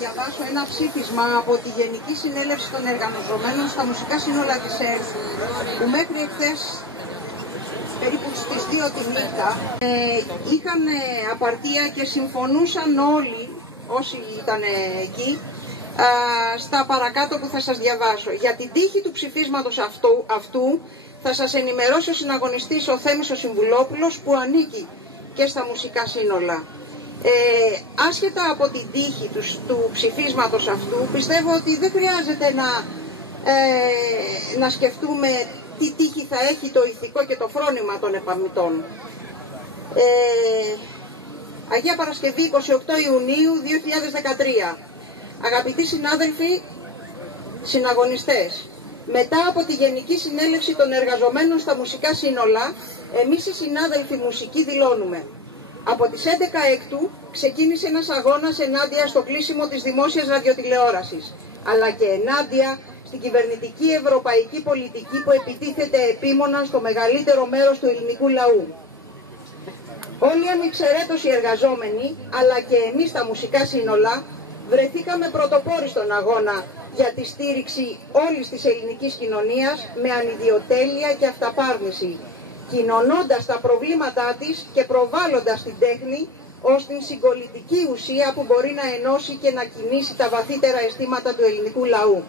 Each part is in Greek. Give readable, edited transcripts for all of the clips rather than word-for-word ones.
διαβάσω ένα ψήφισμα από τη Γενική Συνέλευση των Εργαζομένων στα Μουσικά Σύνολα της ΕΡΤ, που μέχρι εχθές, περίπου στις 2 τη νύχτα, είχαν απαρτία και συμφωνούσαν όλοι όσοι ήταν εκεί στα παρακάτω που θα σας διαβάσω. Για την τύχη του ψηφίσματος αυτού θα σας ενημερώσει ο συναγωνιστής ο Θέμης ο Συμβουλόπουλος, που ανήκει και στα μουσικά σύνολα. Άσχετα από την τύχη του ψηφίσματος αυτού, πιστεύω ότι δεν χρειάζεται να σκεφτούμε τι τύχη θα έχει το ηθικό και το φρόνημα των επαμιτών. Αγία Παρασκευή, 28 Ιουνίου 2013. Αγαπητοί συνάδελφοι, συναγωνιστές, μετά από τη Γενική Συνέλευση των Εργαζομένων στα Μουσικά Σύνολα, εμείς οι συνάδελφοι μουσικοί δηλώνουμε: από τις 11 Έκτου ξεκίνησε ένας αγώνας ενάντια στο κλείσιμο της δημόσιας ραδιοτηλεόρασης, αλλά και ενάντια στην κυβερνητική ευρωπαϊκή πολιτική που επιτίθεται επίμονα στο μεγαλύτερο μέρος του ελληνικού λαού. Όλοι ανεξαιρέτως οι εργαζόμενοι, αλλά και εμείς τα μουσικά σύνολα, βρεθήκαμε πρωτοπόροι στον αγώνα για τη στήριξη όλης της ελληνικής κοινωνίας με ανιδιοτέλεια και αυταπάρνηση, κοινωνώντας τα προβλήματά της και προβάλλοντας την τέχνη ως την συγκολητική ουσία που μπορεί να ενώσει και να κινήσει τα βαθύτερα αισθήματα του ελληνικού λαού.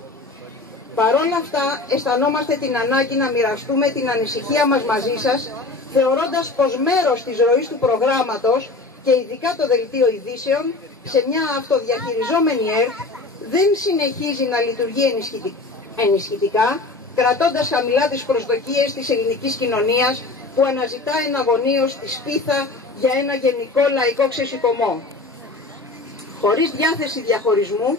Παρόλα αυτά, αισθανόμαστε την ανάγκη να μοιραστούμε την ανησυχία μας μαζί σας, θεωρώντας πως μέρος της ροής του προγράμματος και ειδικά το Δελτίο Ειδήσεων σε μια αυτοδιαχειριζόμενη ΕΡΤ δεν συνεχίζει να λειτουργεί ενισχυτικά, κρατώντας χαμηλά τις προσδοκίες της ελληνικής κοινωνίας που αναζητά εναγωνίως τη σπίθα για ένα γενικό λαϊκό ξεσηκωμό. Χωρίς διάθεση διαχωρισμού,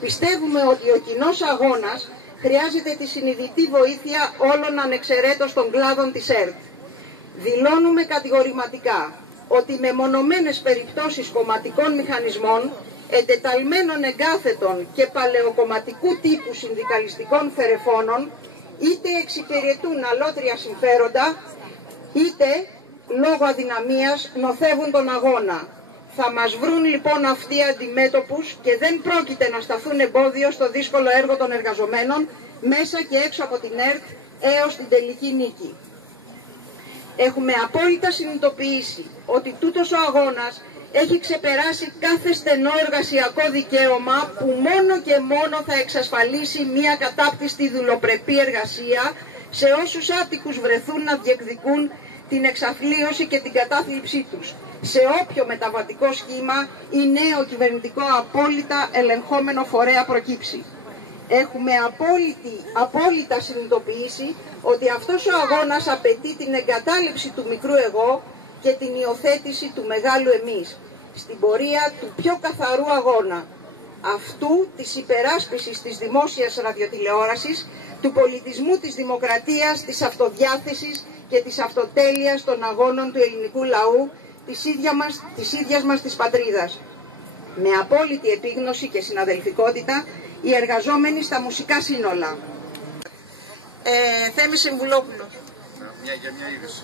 πιστεύουμε ότι ο κοινός αγώνας χρειάζεται τη συνειδητή βοήθεια όλων ανεξαιρέτως των κλάδων της ΕΡΤ. Δηλώνουμε κατηγορηματικά ότι με μονομένες περιπτώσεις κομματικών μηχανισμών, εντεταλμένων εγκάθετων και παλαιοκομματικού τύπου συνδικαλιστικών φερεφώνων, είτε εξυπηρετούν αλότρια συμφέροντα, είτε λόγω αδυναμίας νοθεύουν τον αγώνα. Θα μας βρουν λοιπόν αυτοί αντιμέτωπους και δεν πρόκειται να σταθούν εμπόδιο στο δύσκολο έργο των εργαζομένων μέσα και έξω από την ΕΡΤ έως την τελική νίκη. Έχουμε απόλυτα συνειδητοποιήσει ότι τούτος ο αγώνας έχει ξεπεράσει κάθε στενό εργασιακό δικαίωμα που μόνο και μόνο θα εξασφαλίσει μια κατάπτυστη δουλοπρεπή εργασία σε όσους άτυχους βρεθούν να διεκδικούν την εξαθλίωση και την κατάθλιψή τους, σε όποιο μεταβατικό σχήμα ή νέο κυβερνητικό απόλυτα ελεγχόμενο φορέα προκύψει. Έχουμε απόλυτα συνειδητοποιήσει ότι αυτός ο αγώνας απαιτεί την εγκατάλειψη του μικρού εγώ και την υιοθέτηση του μεγάλου εμείς, στην πορεία του πιο καθαρού αγώνα, αυτού της υπεράσπισης της δημόσιας ραδιοτηλεόρασης, του πολιτισμού της δημοκρατίας, της αυτοδιάθεσης και της αυτοτέλειας των αγώνων του ελληνικού λαού, της ίδιας μας της πατρίδας. Με απόλυτη επίγνωση και συναδελφικότητα, οι εργαζόμενοι στα μουσικά σύνολα. Θέμη Συμβουλόπουλο. Μια είδηση.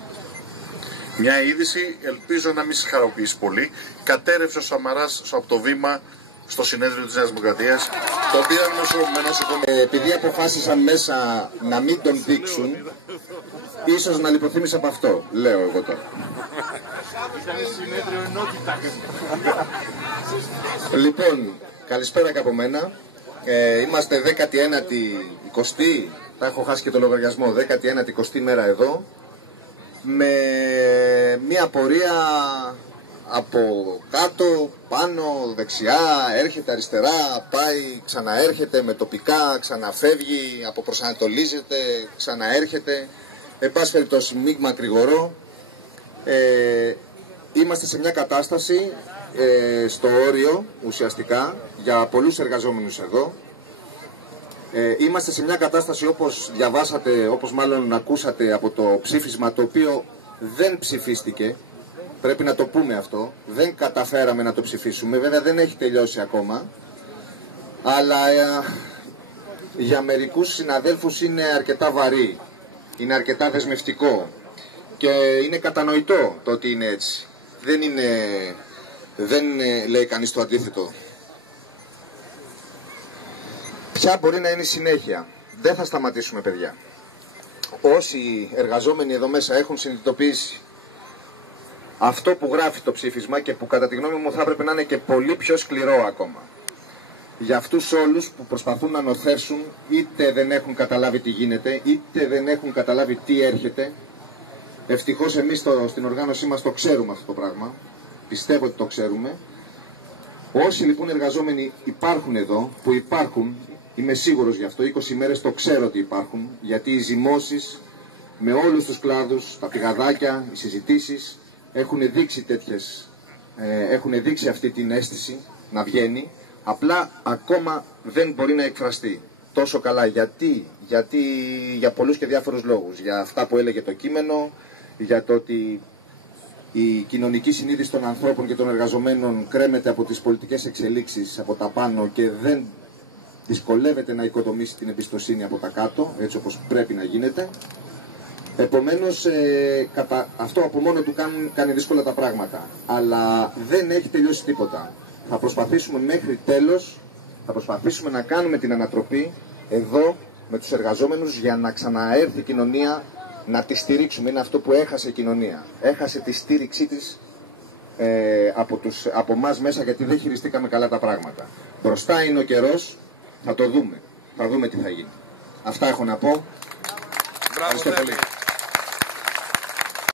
Μια είδηση, ελπίζω να μην σας χαροποιήσει πολύ. Κατέρευσε ο Σαμαράς από το βήμα στο συνέδριο της Νέας Δημοκρατίας. Το πήραν με νοσοκομείο. Επειδή αποφάσισαν μέσα να μην τον δείξουν, ίσως να λιποθύμησε από αυτό, λέω εγώ τώρα. Ήταν συνέδριο ενότητα. Λοιπόν, καλησπέρα και από μένα. Είμαστε 19η 20η, θα έχω χάσει και το λογαριασμό, 19η 20η μέρα εδώ, με μια πορεία από κάτω, πάνω, δεξιά, έρχεται αριστερά, πάει, ξαναέρχεται με τοπικά, ξαναφεύγει, αποπροσανατολίζεται, ξαναέρχεται, εν πάση περιπτώσει μείγμα γρηγορό. Είμαστε σε μια κατάσταση στο όριο ουσιαστικά για πολλούς εργαζόμενους εδώ. Είμαστε σε μια κατάσταση, όπως διαβάσατε, όπως μάλλον ακούσατε από το ψήφισμα, το οποίο δεν ψηφίστηκε, πρέπει να το πούμε αυτό, δεν καταφέραμε να το ψηφίσουμε, βέβαια δεν έχει τελειώσει ακόμα, αλλά για μερικούς συναδέλφους είναι αρκετά βαρύ, είναι αρκετά δεσμευτικό και είναι κατανοητό το ότι είναι έτσι. Δεν λέει κανείς το αντίθετο. Ποια μπορεί να είναι η συνέχεια? Δεν θα σταματήσουμε, παιδιά. Όσοι εργαζόμενοι εδώ μέσα έχουν συνειδητοποιήσει αυτό που γράφει το ψήφισμα και που κατά τη γνώμη μου θα έπρεπε να είναι και πολύ πιο σκληρό ακόμα. Για αυτούς όλους που προσπαθούν να νοθεύσουν, είτε δεν έχουν καταλάβει τι γίνεται, είτε δεν έχουν καταλάβει τι έρχεται. Ευτυχώς εμείς στην οργάνωσή μας το ξέρουμε αυτό το πράγμα. Πιστεύω ότι το ξέρουμε. Όσοι λοιπόν εργαζόμενοι υπάρχουν εδώ, που υπάρχουν, είμαι σίγουρος γι' αυτό, 20 μέρες το ξέρω ότι υπάρχουν, γιατί οι ζυμώσεις με όλους τους κλάδους, τα πηγαδάκια, οι συζητήσεις έχουν δείξει αυτή την αίσθηση να βγαίνει, απλά ακόμα δεν μπορεί να εκφραστεί τόσο καλά. Γιατί για πολλούς και διάφορους λόγους. Για αυτά που έλεγε το κείμενο, για το ότι η κοινωνική συνείδηση των ανθρώπων και των εργαζομένων κρέμεται από τις πολιτικές εξελίξεις από τα πάνω και δεν δυσκολεύεται να οικοδομήσει την εμπιστοσύνη από τα κάτω, έτσι όπως πρέπει να γίνεται. Επομένως, αυτό από μόνο του κάνει δύσκολα τα πράγματα. Αλλά δεν έχει τελειώσει τίποτα. Θα προσπαθήσουμε μέχρι τέλος, θα προσπαθήσουμε να κάνουμε την ανατροπή εδώ με τους εργαζόμενους για να ξαναέρθει η κοινωνία, να τη στηρίξουμε. Είναι αυτό που έχασε η κοινωνία. Έχασε τη στήριξή της από εμάς μέσα, γιατί δεν χειριστήκαμε καλά τα πράγματα. Μπροστά είναι ο καιρός, θα το δούμε. Θα δούμε τι θα γίνει. Αυτά έχω να πω. Ευχαριστώ πολύ.